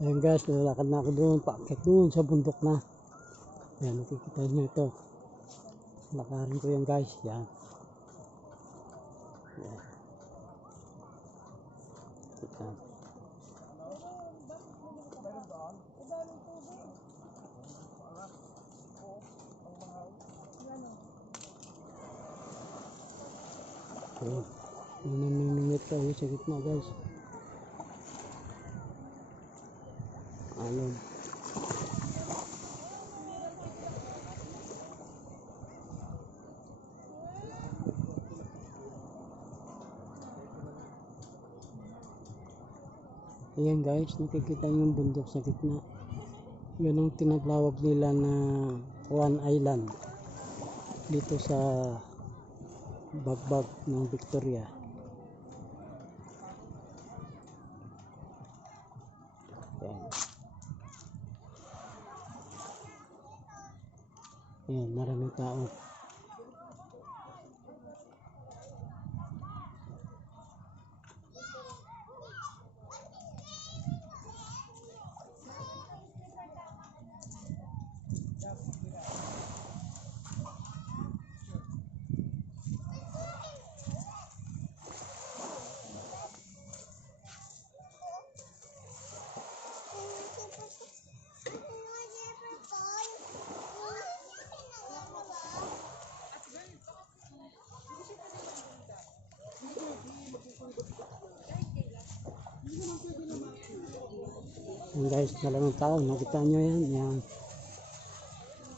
Ayan guys, lalakad na ako doon, paakyat doon sa bundok na. Ayan, nakikita nyo ito. Lakarin ko yan guys, yan. Yan. Yan. Ayan. Namimingit tayo sa gitna guys. Alon. Ayan guys, nakikita yung bundok sa gitna. Yun ang tinatawag nila na One Island dito sa bagbag ng Victoria. Ayan. Ayan, maraming tao. Yan guys, maraming tao, nakita nyo yan, yan.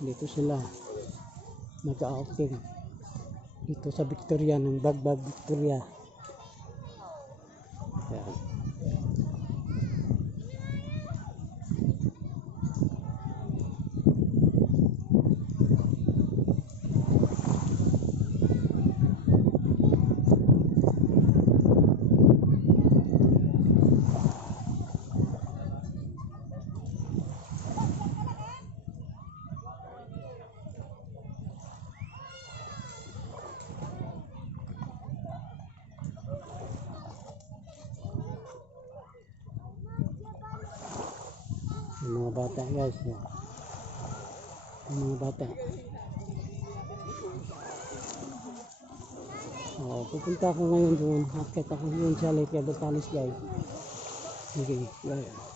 Dito sila nag-outing dito sa Victoria, ng bagbag Victoria. Yan. Yung mga bata guys, yan. Yung mga bata. Pupunta ako ngayon doon, akit ako yun sa Lake Batalis guys. Okay, guys.